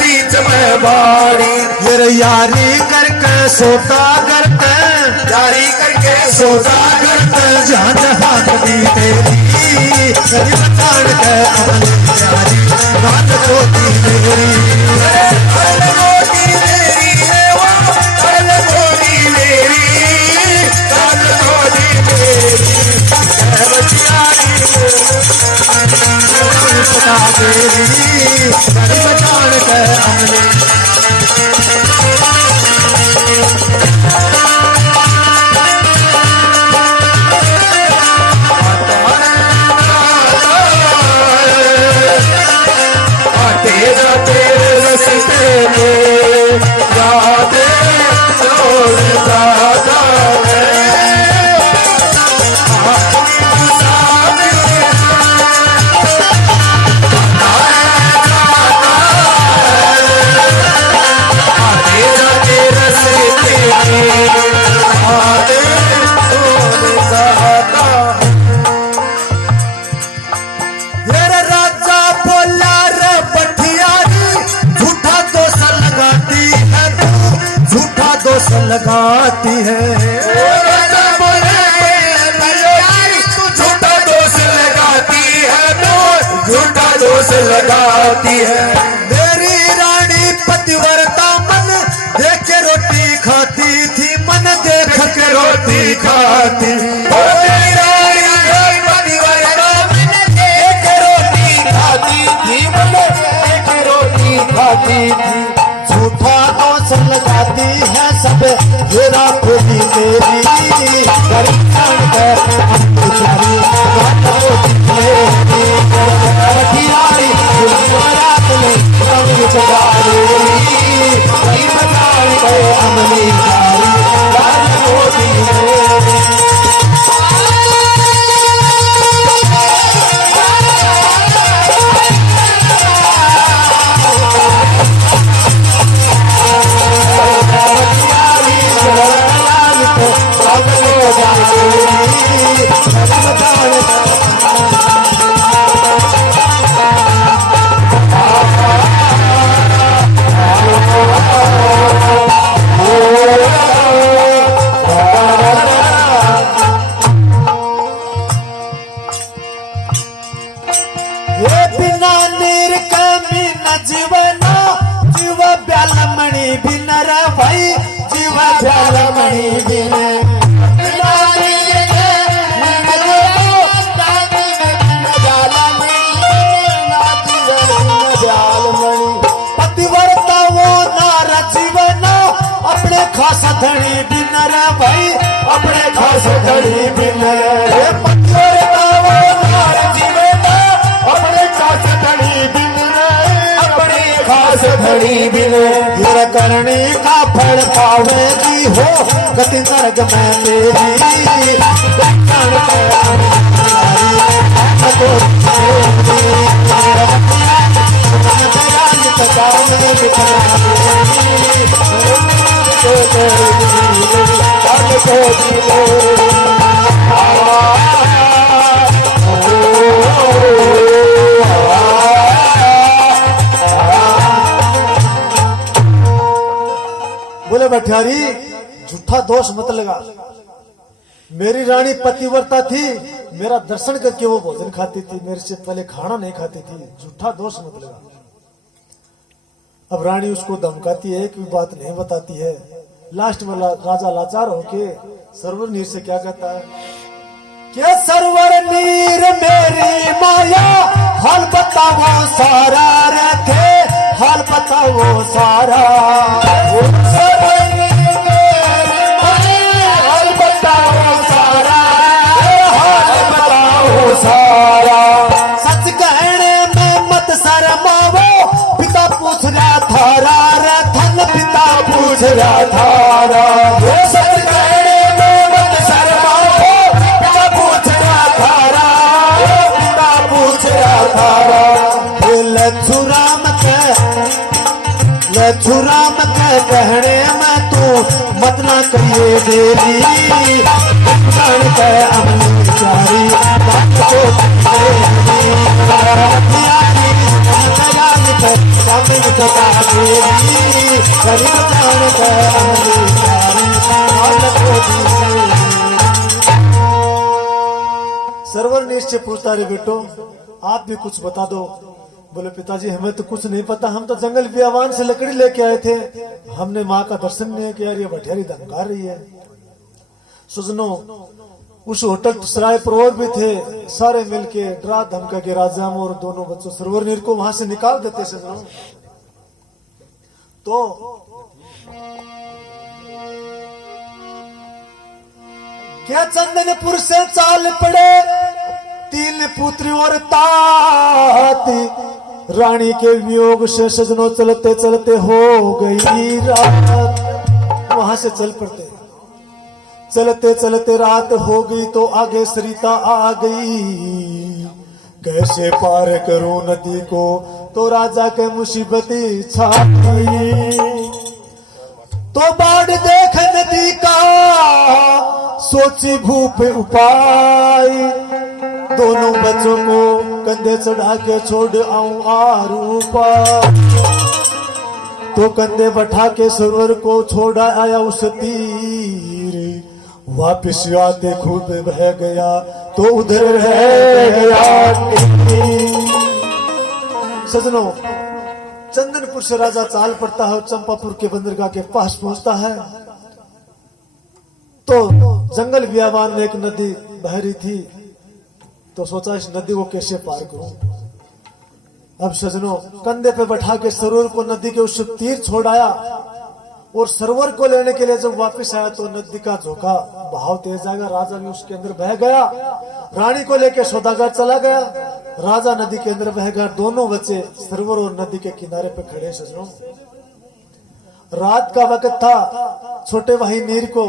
बीच में बाड़ी फिर यारी करके सोता करके यारी करके सोता करके जान हाथ दी तेरी सरी बचान के अमल यारी बात होती मेरी अल गोदी मेरी है वो अल गोदी मेरी अल गोदी मेरी बचियारी बता तेरी सरी बचान के अमल लगाती है तू झूठा दोष लगाती है तो झूठा दोष लगाती है मेरी रानी पतिव्रता मन देख के रोटी खाती थी मन देख के रोटी खाती मेरी रानी पतिव्रता मन देख के रोटी खाती थी मन देख के रोटी खाती थी झूठा दोष लगाती है सब हेरा खोली मेरी परेशान कर बेचारी बात होती मेरी रानी रात में रंग चढ़ाई कहीं बचाई गए अमली सारी बात होती मेरी पतिव्रता वो नारा जीवन अपने खास धनी बिन रे भाई अपने खास धनी बिन पतिव्रता वो नारा जीवन अपने खास धनी बिन अपने खास धनी बिन करने का फल पावेगी हो गति नरक में तेरी बोले भट्टारी झूठा दोष मत लगा मेरी रानी पतिव्रता थी मेरा दर्शन करके वो भोजन खाती थी मेरे से पहले खाना नहीं खाती थी झूठा दोष मत लगा अब रानी उसको धमकाती है एक भी बात नहीं बताती है लास्ट में राजा लाचार होके सरवर नीर से क्या कहता है कि सरवर नीर मेरी माया हाल बताओ सारा रखे हाल बताओ सारा सारा सच कहने में मत शर्मावो पिता पूछ रहा थारा रे धन पिता पूछ रहा थारा सच कहने में मत शर्मावो पिता पूछ रहा थारा पिता पूछ रहा थारा लच्छुराम के कहने में तू मत ना करिए देरी के अमली चारी बात को विपदा मेरी करीब जान कर अमली प्यारी हाल को दी। सरवर ने इससे पूछता, रे बेटो आप भी कुछ बता दो। बोले पिताजी हमें तो कुछ नहीं पता, हम तो जंगल बियावान से लकड़ी लेके आए थे, हमने माँ का दर्शन नहीं किया, ये बठेरी धमका रही है। सुजनो उस होटल सराय पर और भी थे, सारे मिलके डरा धमका के राजाम और दोनों बच्चों सरवर नीर को वहां से निकाल देते। सुजनो तो क्या चंदनपुर से चाल पड़े 3 पुत्री और ताती, रानी के वियोग से सजनों चलते चलते हो गई रात। वहां से चल पड़ते, चलते चलते रात हो गई तो आगे सरिता आ गई। कैसे पार करूं नदी को, तो राजा के मुसीबती छा गई। तो बाढ़ देख नदी का, सोची भूप उपाय, दोनों बच्चों को कंधे चढ़ा के छोड़ आऊं आरूपा। तो कंधे बैठा के सरोवर को छोड़ा आया उस तीर, वापिस आते खुद बह गया तो उधर रह गया। सजनों चंदनपुर से राजा चाल पड़ता है और चंपापुर के बंदरगाह के पास पहुंचता है। तो जंगल बियाबान में एक नदी बह रही थी, तो सोचा इस नदी को कैसे पार करूं। अब सजनों कंधे पे बैठा के सरोवर को नदी के उस तीर छोड़ाया, और सरोवर को लेने के लिए जब वापस आया तो नदी का झोंका बहाव तेज आएगा, राजा भी उसके अंदर बह गया। रानी को लेकर सौदागर चला गया, राजा नदी के अंदर बह गया। दोनों बच्चे सरोवर और नदी के किनारे पे खड़े। सजनों रात का वक्त था, छोटे भाई नीर को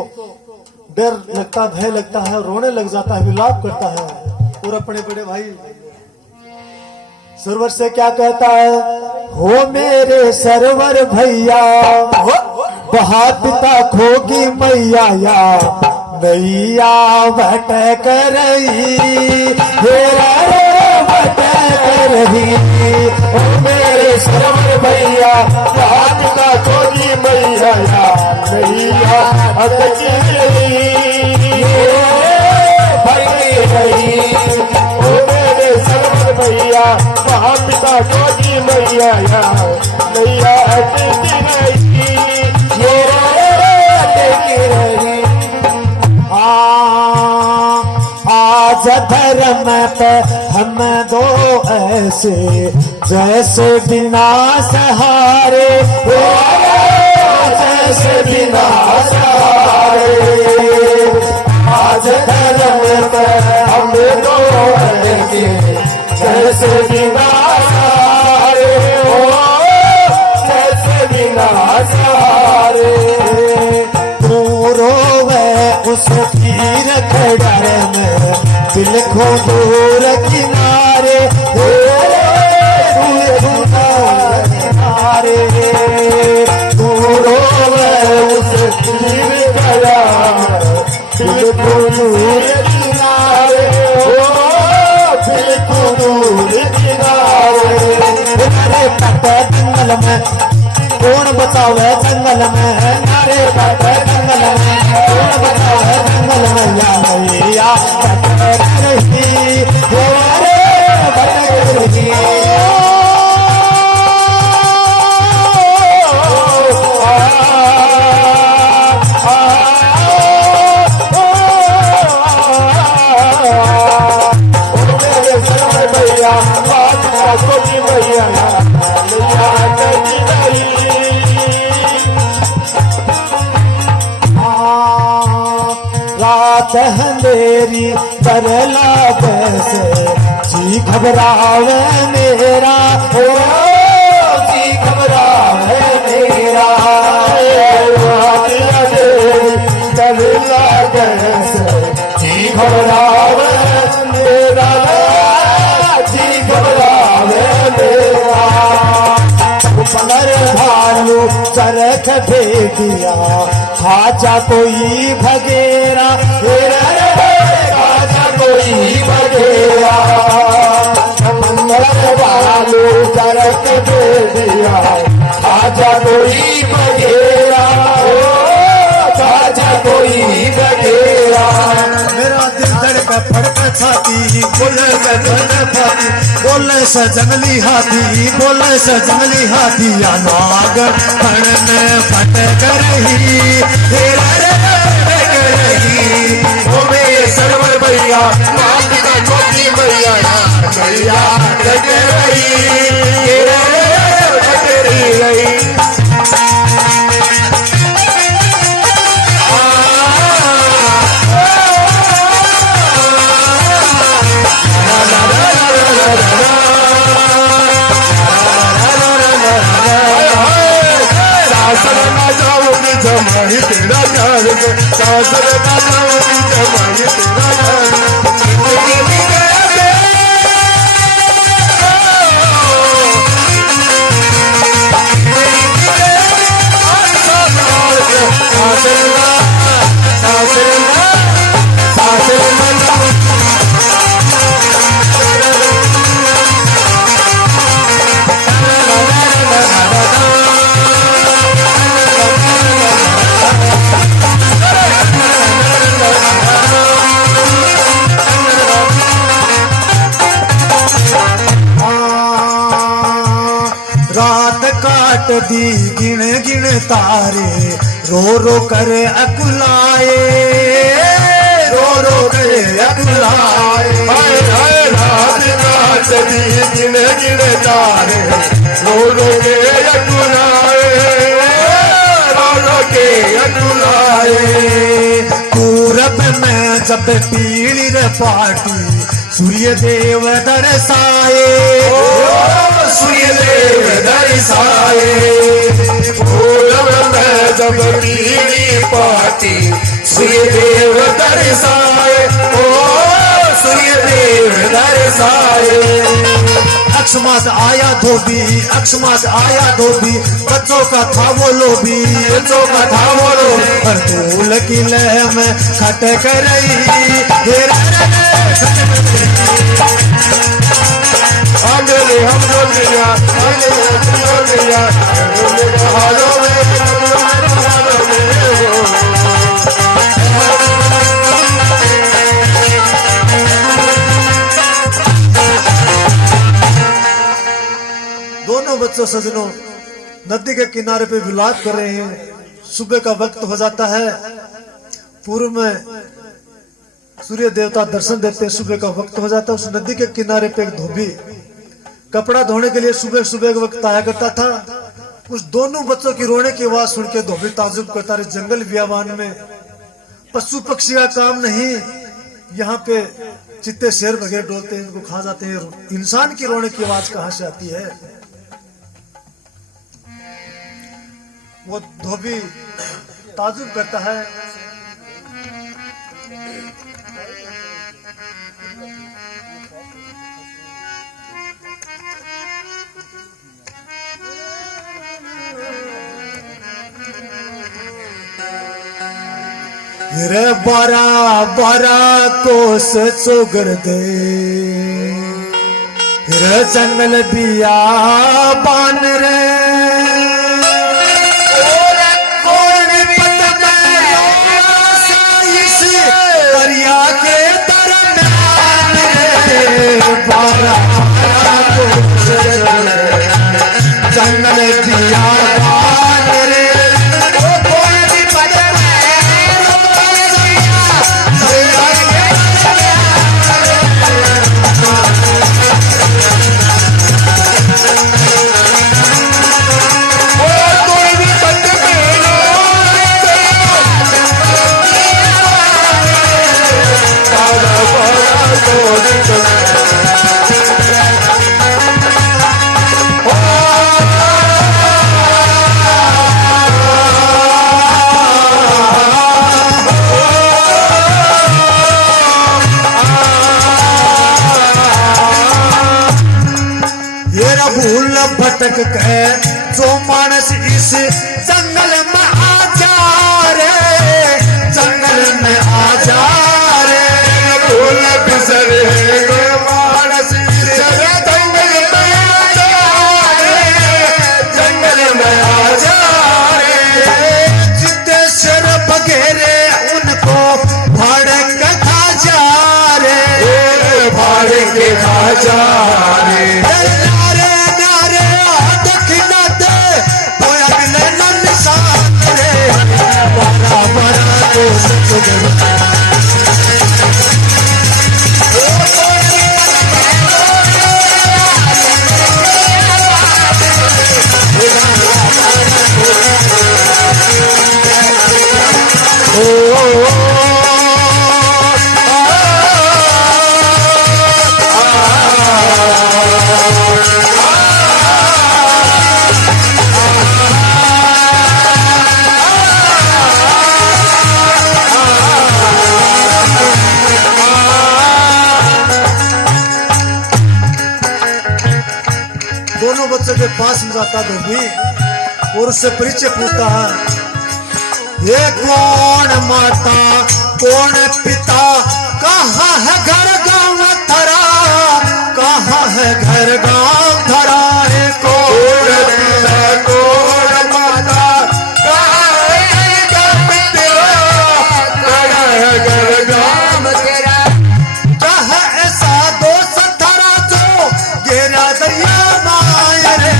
डर लगता, भय लगता है, रोने लग जाता है, विलाप करता है। और अपने बड़े भाई सरवर से क्या कहता है, हो मेरे सरवर भैया, बहा पिता खोगी मैया या नैया भटक रही, भटक रही। ओ मेरे सरवर भैया, बहा पिता खोगी मैया या नैया भटक रही, भटक रही। ओ मेरे सरवर भैया, बहा पिता खोगी मैया या नैया भटक रही, आज धर्म पे हम दो ऐसे जैसे बिना सहारे, जैसे बिना सहारे। आज धर्म पे हम दो ऐसे जैसे बिना सहारे, जैसे बिना सहारे। उस तीर खड़र में दिल को दूर किनारे, किनारे दूर उस तीर खड़ा दिल को दूर किनारे, दिल को दूर किनारे। नारे पटे जंगल में कौन बचावे जंगल में, नारे पटे जंगल में कौन बचावे जंगल में, या मैया भटक रही, भटक रही। रात अंधेरी करला कैसे जी घबरावे मेरा, ओ जी घबरावे मेरा। रात अंधेरी करला कैसे जी घबरावे मेरा, जी घबरावे मेरा। पलर भालू चरख भेदिया, खाजा कोई भगेरा, खाजा कोई भगेरा। पलर भालू रख दे दिया खाजा कोई बगेरा, खाजा कोई बगेरा। मेरा दिल धड़का फड़का छाती, बोले सजन फाती, बोले से जंगली हाथी, बोले से जंगली हाथी, या नाग फण में फटक रही, तेरा रही। ओ मेरे सरवर भैया मात का छोटी मैया मैया लग रही रही। सासर ना जाओगी जमाई तेरा जान, सासर ना जाओगी जमाई तेरा जान। रात काट दी गिण गिण तारे, रो रो करे अकुलाए, रो रो करे अकुलाए। रात काट दी गिन गिन तारे, रो रो के अकुलाए, रो रो के अकुलाए। पूरब में जब पीली रे पाटी, सूर्य देव दरसाए, सूर्य देव दरसाए। पूरब में जब पीली पाटी, सूर्य देव दरसाए, ओ सूर्य देव दरसाए। अक्षमात आया धोबी, अक्षमात आया धोबी, बच्चों का था वो लोभी, बच्चों का था वो लोभी। पर फूल की लह में खटक रही, हम जो लिया हालों में दोनों बच्चों सजनों नदी के किनारे पे विलाप कर रहे हैं। सुबह का वक्त हो जाता है, पूर्व में सूर्य देवता दर्शन देते हैं, सुबह का वक्त हो जाता है। उस नदी के किनारे पे एक धोबी कपड़ा धोने के लिए सुबह सुबह के वक्त आया करता था। उस दोनों बच्चों की रोने की आवाज सुन के धोबी ताजुब करता रहे, जंगल बियाबान में पशु पक्षी का काम नहीं, यहाँ पे चित्ते शेर वगैरह डोलते हैं, इनको खा जाते हैं, इंसान की रोने की आवाज कहाँ से आती है। वो धोबी ताजुब करता है, रे बरा बरा कोस चोगर दे, रे जंगल बिया बान रे, दरिया के दरम्यान रे, बरा बरा कोस जंगल बिया बान रे। भूल भटक के जो मानस इस जंगल में आ जा रे, जंगल में आ जा रे, भूल बिसरे मानस इस जंगल में आ जा उसके पास में जाता धोबी और उससे परिचय पूछता है, ये कौन माता कौन पिता, कहाँ है घर गांव धरा, कहाँ है घर गांव धरा, है कौन पिता कौन माता, कहाँ है गाँव तेरा, कहाँ है घर गाँव तेरा, कहाँ ऐसा दोस्त धरा जो गेरा दरिया माया रे।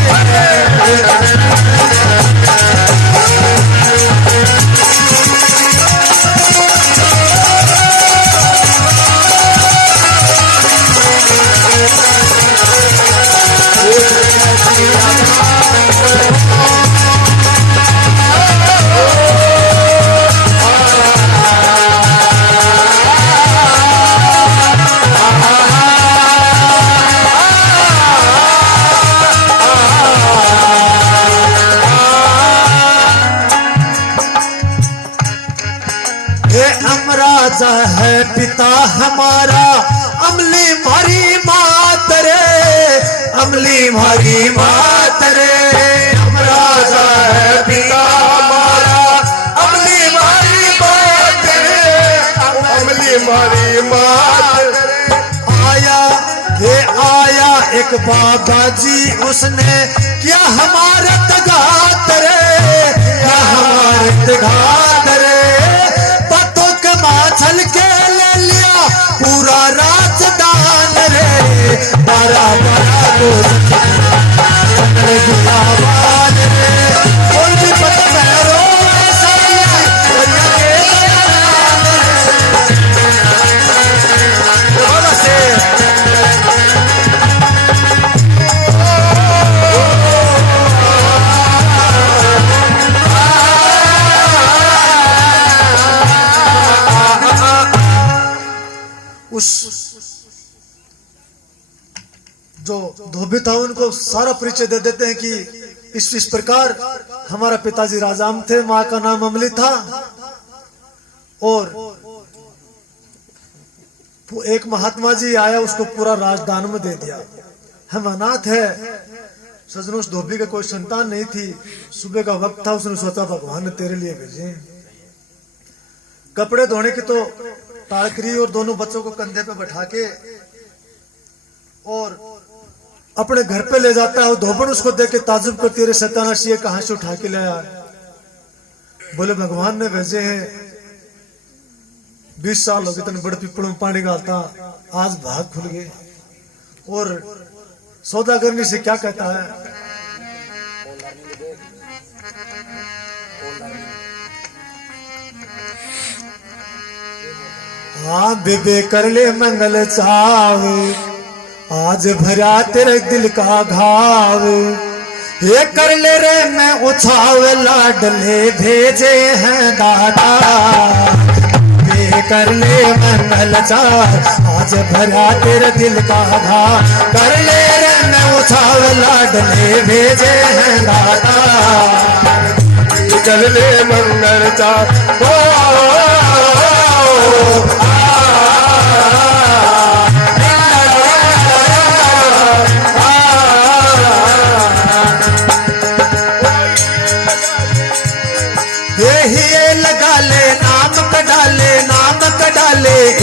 राजा है पिता हमारा, अमली मारी मात रे, अमली मारी मात रे। हम राजा है पिता हमारा, अमली मारी मात रे, अमली मारी मात रे। आया ये आया एक बाबा जी, उसने क्या हमारे तगात रे, क्या हमारे तगात रे। छल के ले लिया पूरा राजदान रे, बड़ा बड़ा गुलाबान रे, कोई भी पत्थरों जो धोबी था उनको सारा परिचय दे देते हैं कि इस प्रकार हमारा पिताजी राजाम थे, माँ का नाम अमली था, और एक महात्मा जी आया उसको पूरा राजदान में दे दिया। हम अनाथ है सजनों, उस धोबी का कोई संतान नहीं थी। सुबह का वक्त था, उसने सोचा भगवान ने तेरे लिए भेजे। कपड़े धोने की तो टाड़करी और दोनों बच्चों को कंधे पे बैठा के और अपने घर पे ले जाता है। और धोबन उसको देख के ताजुब करती है, सत्यानाश ये कहां से उठा के लाया? बोले भगवान ने भेजे हैं, 20 साल हो गए तेने बड़े पिपड़ में पानी डालता, आज भाग खुल गए। और सौदा करने से क्या कहता है, हाँ बेबे कर ले मंगल चाव, आज भरा तेरे दिल का घाव। ये कर ले रे मैं उछाव, लाडले भेजे हैं दादा। ये कर ले मंगल चाव, आज भरा तेरे दिल का घाव। कर ले रे मैं उछाव, लाडले भेजे हैं दादा। ये कर ले मंगल चाव,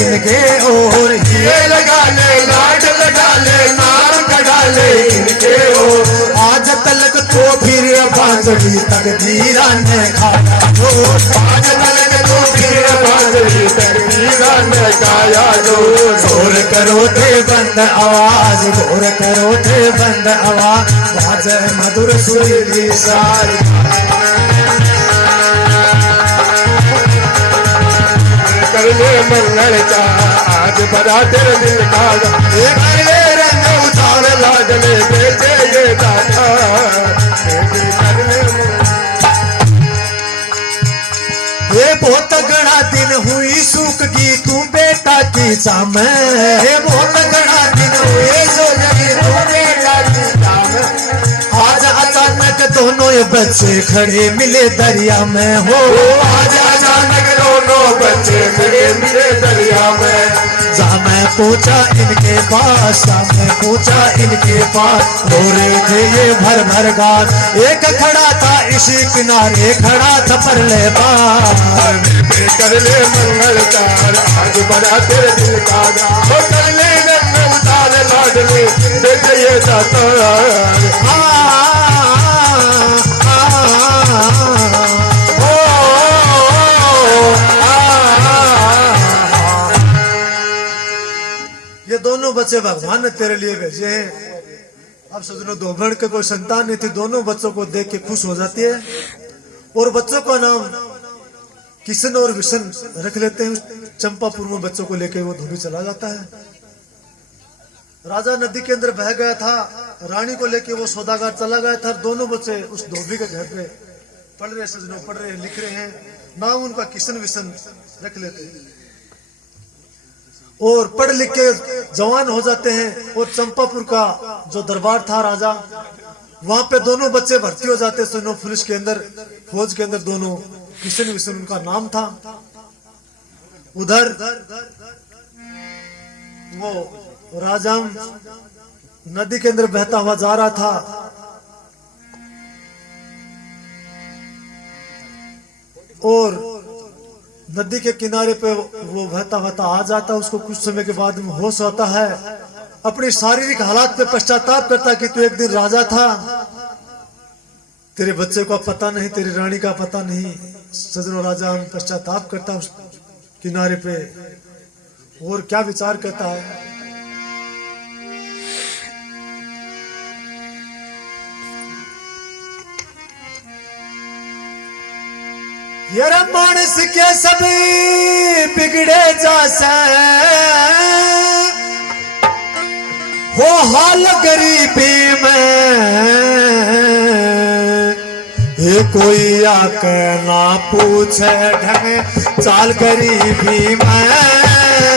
इनके और ये लगा ले, लाड लगा ले, नाम कटा ले इनके और। आज तलक तो फिर बांसुरी तकदीरा ने खाया जो, आज तलक तो फिर बांसुरी तकदीरा ने खाया जो। जोर करो थे बंद आवाज, जोर करो थे बंद आवाज, बाजे मधुर सुरीली सारी। कर ले मंगल चा, आज बड़ा तेरे दिल का ये कर ले रंग उतार, लाडले बेचे ये दादा। ये बहुत गड़ा दिन हुई सूख की तू बेटा की चाम, ये बहुत गड़ा दिन हुई सूख की तू बेटा की चाम। आज अचानक दोनों ये बच्चे खड़े मिले दरिया में हो, आज अचानक दोनों बच्चे खड़े मिले दरिया में। जहाँ मैं पूछा इनके पास, मैं पूछा इनके पास, रो रहे थे ये भर भर गान। एक खड़ा था इसी किनारे, खड़ा था परले पार। पे कर ले मंगल कार, आज बड़ा तेरे दिल का गान। ओ कर ले रंग उतार लाडले, देख ये ये दोनों बच्चे भगवान ने तेरे लिए भेजे हैं। अब सजनों, दो भर के कोई संतान नहीं थी, दोनों बच्चों को देख के खुश हो जाती है और बच्चों का नाम किशन और विशन रख लेते हैं। चंपापुर में बच्चों को लेके वो धोबी चला जाता है। राजा नदी के अंदर बह गया था, रानी को लेके वो सौदागर चला गया था। दोनों बच्चे उस धोबी के घर पे पढ़ रहे, सजनों पढ़ रहे, लिख रहे हैं। नाम उनका किशन विशन रख लेते हैं और पढ़ लिख के जवान हो जाते हैं। और चंपापुर का जो दरबार था राजा, वहां पे दोनों बच्चे भर्ती हो जाते हैं पुलिस के अंदर, फौज के अंदर। दोनों किशन विशन उनका नाम था। उधर वो राजा नदी के अंदर बहता हुआ जा रहा था और नदी के किनारे पे वो बहता बहता आ जाता। उसको कुछ समय के बाद में होश आता है, अपनी शारीरिक हालात पे पश्चाताप करता कि तू एक दिन राजा था, तेरे बच्चे का पता नहीं, तेरी रानी का पता नहीं। सजनों, राजा पश्चाताप करता उस किनारे पे और क्या विचार करता है। यार मानस के सभी बिगड़े जासे, हो हाल गरीबी में, ये कोई आके ना पूछे ढंग चाल गरीबी में।